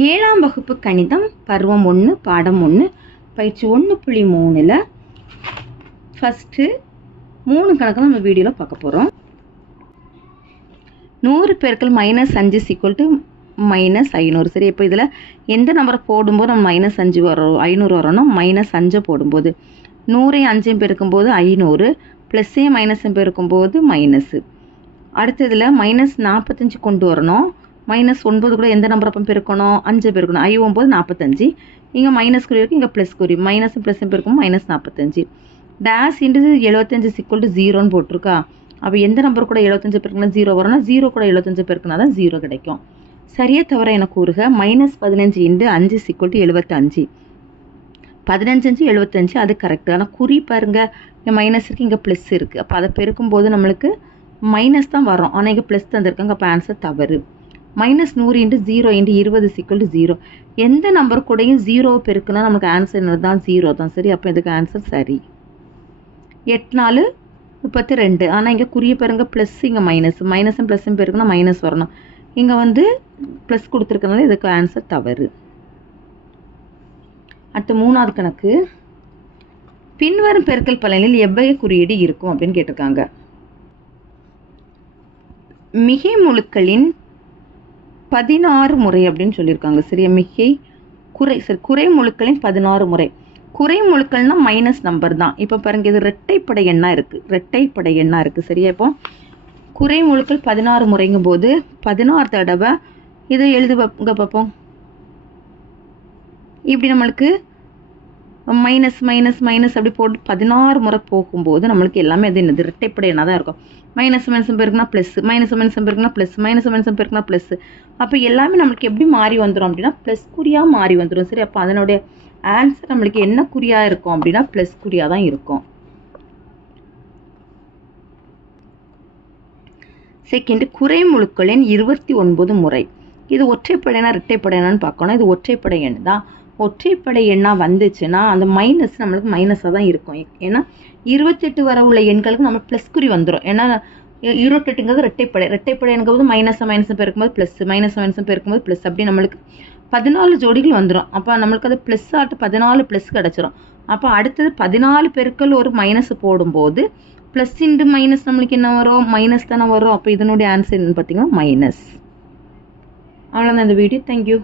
ஏழாம் வகுப்பு கணிதம் பருவம் 1 பாடம் 1 பயிற்சி 1.3ல் ஃபஸ்ட்டு 3 கணக்கு நம்ம வீடியோவில் பார்க்க போகிறோம். 100 பெருக்கல் -5 -500. சரி, இப்போ இதில் எந்த நம்பரை போடும்போது நம்ம -5 வரும் 500 வரணும். -5 போடும்போது 100 5 பெருக்கும்போது 500 +, மைனஸும் பெருக்கும்போது மைனஸு. அடுத்ததில் -45 கொண்டு வரணும். -9 கூட எந்த நம்பர் அப்போ பெருக்கணும் 5 பெருக்கணும். 5 9 45. இங்கே மைனஸ் குறி இருக்குது, இங்கே ப்ளஸ் குறி. மைனஸும் ப்ளஸும் பெருக்கும் -45. டேஷ் இன்ட்டு 75 0ன்னு போட்டிருக்கா. அப்போ எந்த நம்பர் கூட 75 பெருக்குனா 0 வரும்னா 0 கூட 75 பெருக்குனா தான் 0 கிடைக்கும். சரியா தவிர என கூறுக. -15 × 5 75. 15 5 75 அது கரெக்டு. ஆனால் குறி பாருங்கள், இங்கே மைனஸ் இருக்குது, இங்கே ப்ளஸ் இருக்குது. அப்போ அதை பெருக்கும்போது நம்மளுக்கு மைனஸ் தான் வரும். ஆனால் இங்கே ப்ளஸ் தந்திருக்காங்க. அப்போ ஆன்சர் தவறு. -100 × 0 × 20 0. எந்த நம்பர் கூடயும் 0 பெருக்குனா நமக்கு ஆன்சர் என்ன தான் 0 தான். சரி, அப்போ இதுக்கு ஆன்சர் சரி. 8 4 32. ஆனால் இங்கே குறிய பாருங்க ப்ளஸ், இங்கே மைனஸும் ப்ளஸும் பெருக்குனா மைனஸ் வரணும். இங்கே ப்ளஸ் கொடுத்துருக்கனால இதுக்கு ஆன்சர் தவறு. அடுத்து 3வது கணக்கு. பின்வரும் பெருக்கல் பலனில் எவ்வகை குறியீடு இருக்கும் அப்படின்னு கேட்டிருக்காங்க. மிகை முழுக்களின் 16 முறை அப்படின்னு சொல்லியிருக்காங்க. சரியா, குறை முழுக்களின் 16 முறை. குறை முழுக்கள்னா மைனஸ் நம்பர் தான். இப்போ பாருங்க, இது இரட்டைப்படை எண்ணாக இருக்குது. சரியா, இப்போ குறை முழுக்கள் 16 முறைங்கும் போது 16 தடவை இதை எழுதுங்க பார்ப்போம். இப்படி நம்மளுக்கு மைனஸ் மைனஸ் மைனஸ் அப்படி போட்டு 16 முறை போகும்போது நம்மளுக்கு எல்லாமே அது என்னது இரட்டைப்படை எண்ணாக தான் இருக்கும். மைனஸ் பெருக்குனா ப்ளஸ், மைனஸ் பெருக்குனா ப்ளஸ், மைனஸ் பெருக்குனா ப்ளஸ். அப்போ எல்லாமே நம்மளுக்கு எப்படி மாறி வந்துடும் அப்படின்னா ப்ளஸ் குறியாக மாறி வந்துடும். சரி, அப்போ அதனுடைய ஆன்சர் நம்மளுக்கு என்ன குறியாக இருக்கும் அப்படின்னா ப்ளஸ் குறியாக தான் இருக்கும். செகண்ட், குறை முழுக்களின் 29 முறை. இது ஒற்றைப்படைனா இரட்டைப்படைனான்னு பார்க்கணும். இது ஒற்றைப்படை எண் தான். ஒற்றைப்படை எண்ணாக வந்துச்சுன்னா அந்த மைனஸ் நம்மளுக்கு மைனஸாக தான் இருக்கும். ஏன்னா 28 வர உள்ள எண்களுக்கு நம்ம ப்ளஸ் குறி வந்துடும். ஏன்னா 28ங்கிறது இரட்டைப்படைங்கிறது மைனஸை பெருக்கும்போது ப்ளஸ், மைனஸை பெருக்கும்போது ப்ளஸ். அப்படி நம்மளுக்கு 14 ஜோடிகள் வந்துடும். அப்போ நம்மளுக்கு அது ப்ளஸ் ஆட்டு 14 ப்ளஸ் கிடச்சிரும். அப்போ அடுத்தது 14 பெருக்கல் ஒரு மைனஸ் போடும்போது ப்ளஸ் இன்ட்டு மைனஸ் நம்மளுக்கு என்ன வரும் மைனஸ் தானே வரும். அப்போ இதனுடைய ஆன்சர் என்னன்னு பார்த்தீங்கன்னா மைனஸ். அவ்வளோதான் இந்த வீடியோ. தேங்க்யூ.